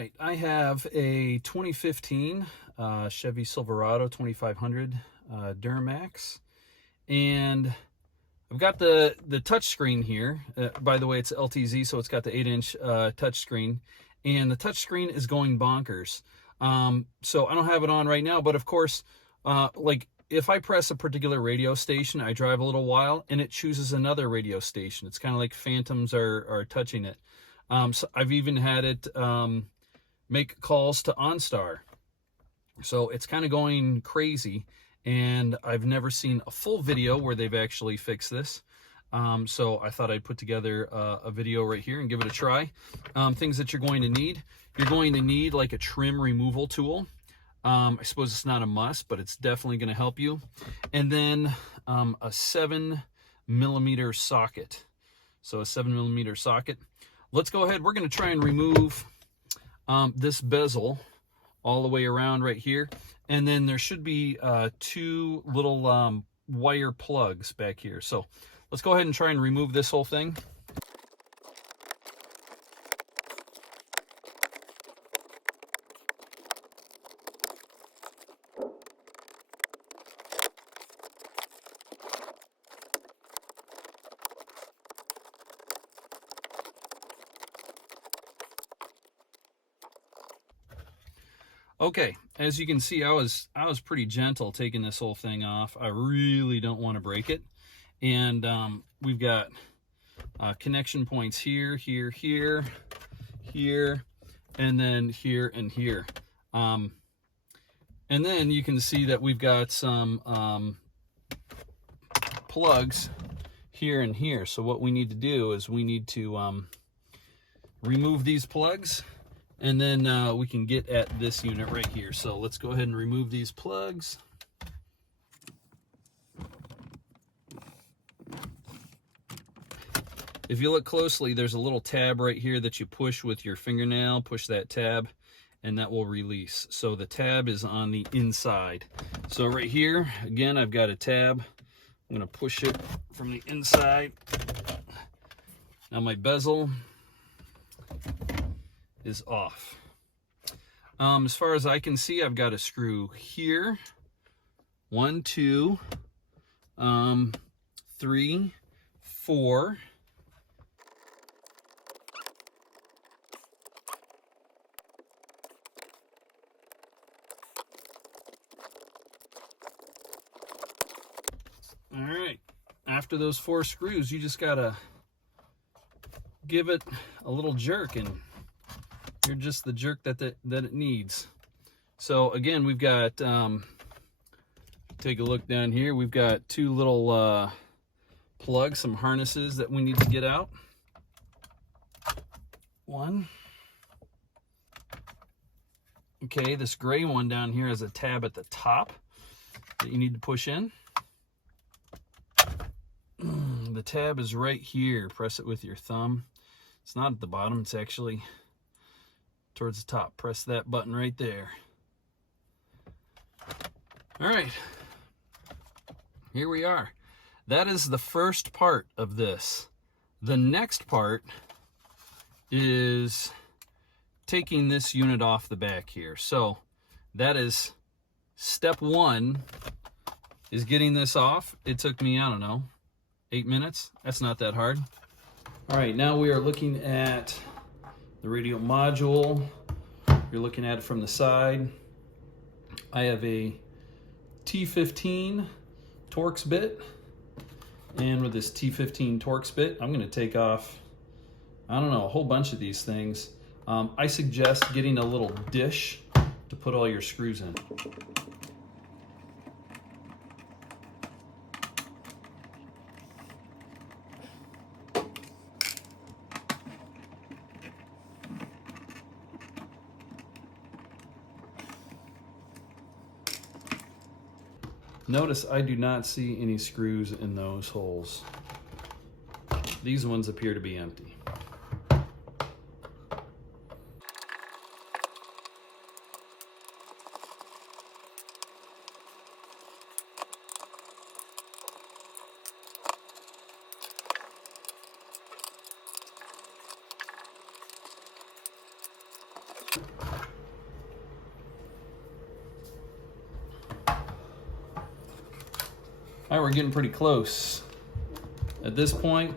right, I have a 2015 Chevy Silverado 2500 Duramax, and I've got the touch screen here. By the way, it's LTZ, so it's got the 8-inch touch screen, and the touch screen is going bonkers. So I don't have it on right now, but of course, like if I press a particular radio station, I drive a little while, and it chooses another radio station. It's kind of like phantoms are touching it. So I've even had it make calls to OnStar. So it's kind of going crazy, and I've never seen a full video where they've actually fixed this. So I thought I'd put together a video right here and give it a try. Things that you're going to need. You're going to need like a trim removal tool. I suppose it's not a must, but it's definitely going to help you. And then a 7mm socket. So a 7mm socket. Let's go ahead. We're going to try and remove this bezel all the way around right here. And then there should be two little wire plugs back here. So let's go ahead and try and remove this whole thing. Okay, as you can see, I was pretty gentle taking this whole thing off. I really don't want to break it. And we've got connection points here, here, here, here, and then here and here. And then you can see that we've got some plugs here and here. So what we need to do is we need to remove these plugs, and then we can get at this unit right here. So let's go ahead and remove these plugs. If you look closely, there's a little tab right here that you push with your fingernail. Push that tab, and that will release. So the tab is on the inside. So right here, again, I've got a tab. I'm gonna push it from the inside. Now my bezel is off. As far as I can see, I've got a screw here. 1, 2, 3, 4. All right, after those 4 screws, you just gotta give it a little jerk, and you're just the jerk that it needs. So again, we've got, take a look down here, we've got 2 little plugs, some harnesses that we need to get out. 1. Okay, this gray one down here has a tab at the top that you need to push in. The tab is right here. Press it with your thumb. It's not at the bottom, it's actually towards the top. Press that button right there. All right, here we are. That is the first part of this. The next part is taking this unit off the back here. So that is step 1, is getting this off. It took me, I don't know, 8 minutes. That's not that hard. All right, now we are looking at the radio module. You're looking at it from the side. I have a T15 Torx bit, and with this T15 Torx bit, I'm going to take off, I don't know, a whole bunch of these things. I suggest getting a little dish to put all your screws in. Notice I do not see any screws in those holes. These ones appear to be empty. All right, we're getting pretty close. At this point,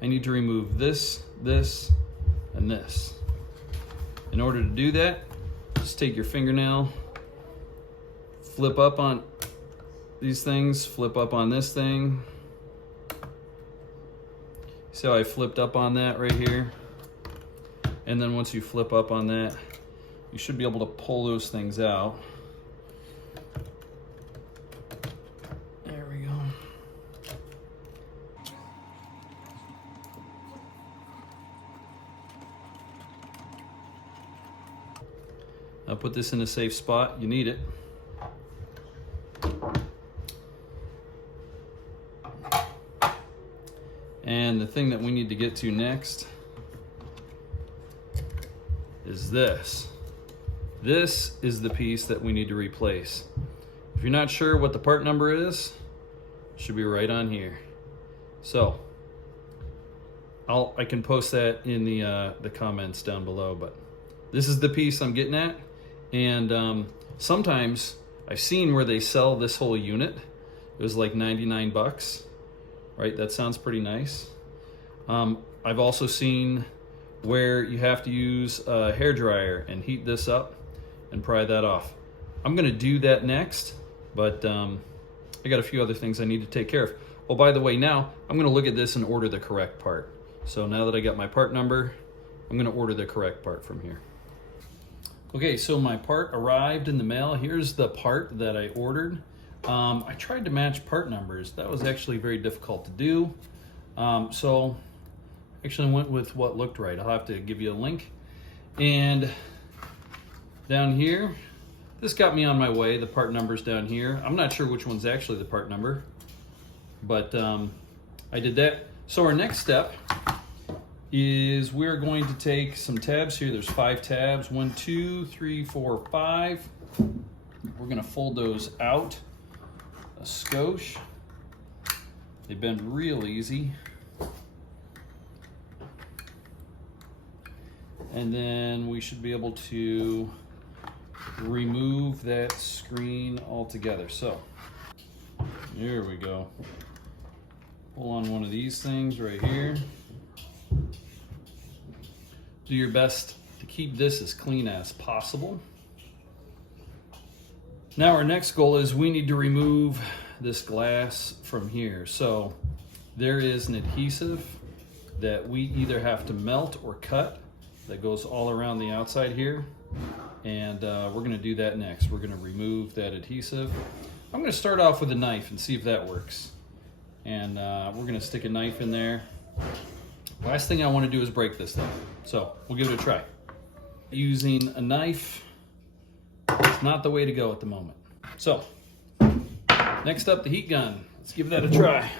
I need to remove this, this, and this. In order to do that, just take your fingernail, flip up on these things, flip up on this thing. See how I flipped up on that right here? And then once you flip up on that, you should be able to pull those things out. There we go. I'll put this in a safe spot. You need it. And the thing that we need to get to next is this. This is the piece that we need to replace. If you're not sure what the part number is, it should be right on here. So I can post that in the comments down below, but this is the piece I'm getting at. And sometimes I've seen where they sell this whole unit. It was like 99 bucks, right? That sounds pretty nice. I've also seen where you have to use a hairdryer and heat this up and pry that off. I'm gonna do that next, but I got a few other things I need to take care of. Oh, by the way, now I'm gonna look at this and order the correct part. So now that I got my part number, I'm gonna order the correct part from here. Okay, so my part arrived in the mail. Here's the part that I ordered. I tried to match part numbers. That was actually very difficult to do. So actually went with what looked right. I'll have to give you a link. And down here, this got me on my way. The part number's down here. I'm not sure which one's actually the part number, but I did that. So our next step is we're going to take some tabs here. There's 5 tabs, 1, 2, 3, 4, 5. We're gonna fold those out a skosh. They bend real easy. And then we should be able to remove that screen altogether. So here we go. Pull on one of these things right here. Do your best to keep this as clean as possible. Now our next goal is we need to remove this glass from here. So there is an adhesive that we either have to melt or cut that goes all around the outside here. And we're gonna do that next. We're gonna remove that adhesive. I'm gonna start off with a knife and see if that works. And we're gonna stick a knife in there. Last thing I wanna do is break this thing. So we'll give it a try. Using a knife is not the way to go at the moment. So next up, the heat gun. Let's give that a try.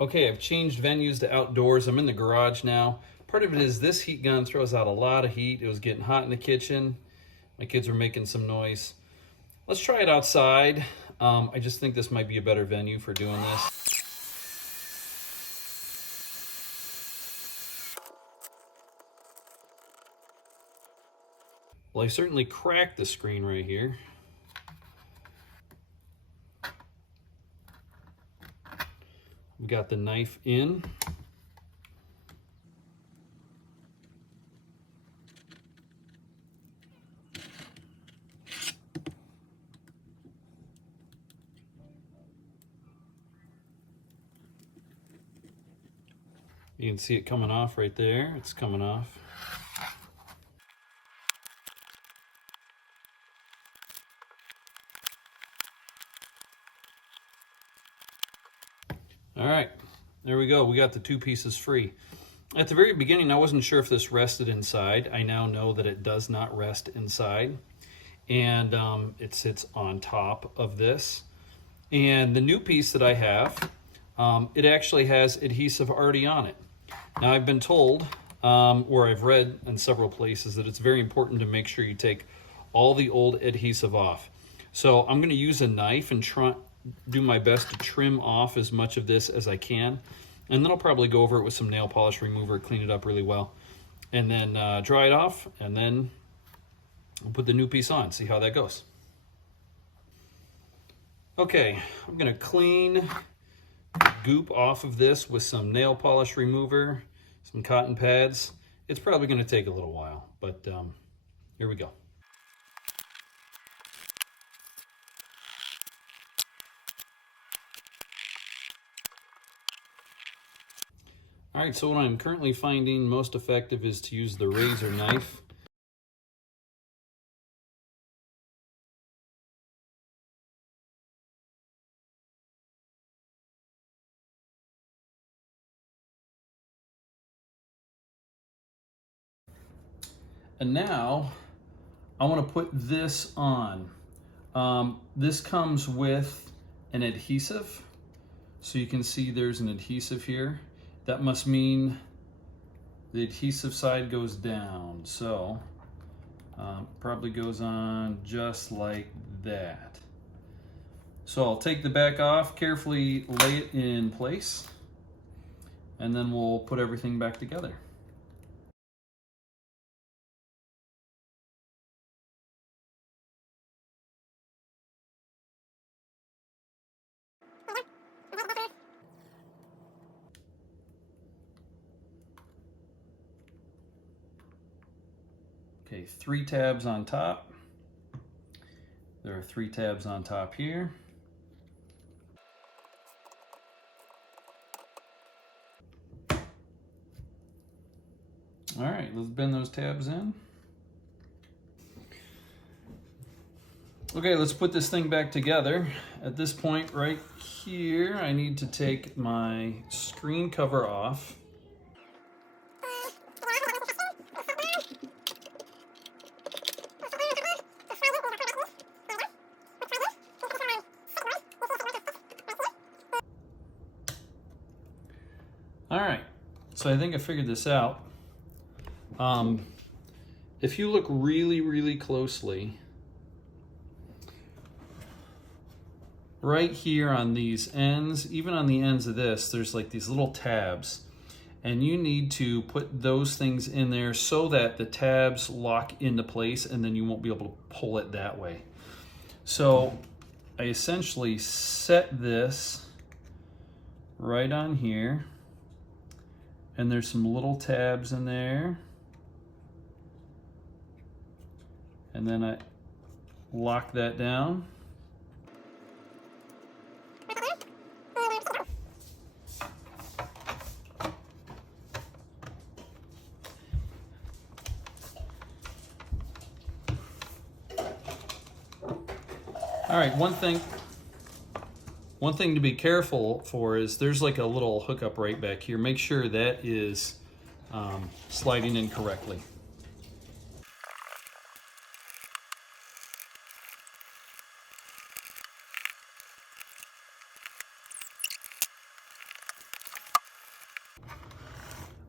Okay, I've changed venues to outdoors. I'm in the garage now. Part of it is this heat gun throws out a lot of heat. It was getting hot in the kitchen. My kids were making some noise. Let's try it outside. I just think this might be a better venue for doing this. Well, I certainly cracked the screen right here. We got the knife in. You can see it coming off right there. It's coming off. All right, there we go. We got the 2 pieces free. At the very beginning, I wasn't sure if this rested inside. I now know that it does not rest inside. And it sits on top of this. And the new piece that I have, it actually has adhesive already on it. Now, I've been told, or I've read in several places, that it's very important to make sure you take all the old adhesive off. So I'm going to use a knife and do my best to trim off as much of this as I can. And then I'll probably go over it with some nail polish remover, clean it up really well. and then dry it off, and then we'll put the new piece on, see how that goes. Okay, I'm gonna clean goop off of this with some nail polish remover, some cotton pads. It's probably gonna take a little while, but here we go. All right, so what I'm currently finding most effective is to use the razor knife. And now I want to put this on. This comes with an adhesive. So you can see there's an adhesive here. That must mean the adhesive side goes down. So probably goes on just like that. So I'll take the back off, carefully lay it in place, and then we'll put everything back together. Okay, 3 tabs on top. There are 3 tabs on top here. All right, let's bend those tabs in. Okay, let's put this thing back together. At this point right here, I need to take my screen cover off. All right, so I think I figured this out. If you look really, really closely, right here on these ends, even on the ends of this, there's like these little tabs, and you need to put those things in there so that the tabs lock into place, and then you won't be able to pull it that way. So I essentially set this right on here, and there's some little tabs in there, and then I lock that down. All right, one thing to be careful for is there's like a little hookup right back here. Make sure that is sliding in correctly.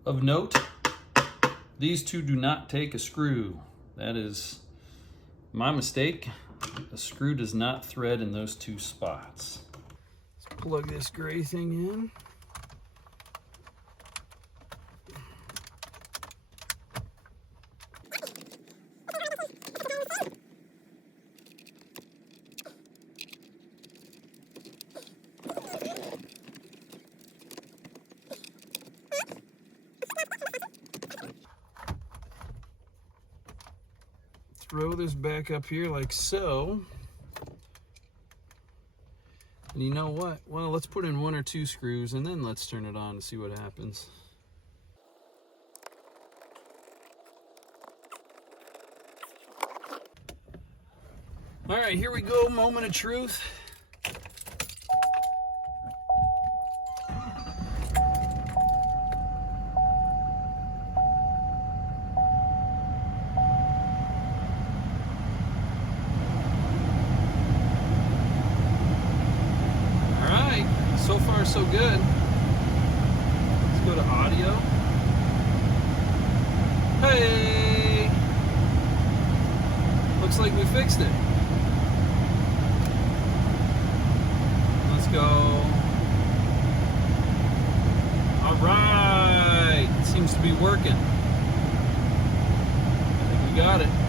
Of note, these two do not take a screw. That is my mistake. The screw does not thread in those 2 spots. Let's plug this gray thing in. Throw this back up here like so. And you know what? Well, let's put in 1 or 2 screws and then let's turn it on and see what happens. All right, here we go, moment of truth. So far, so good. Let's go to audio. Hey! Looks like we fixed it. Let's go. All right. It seems to be working. got it.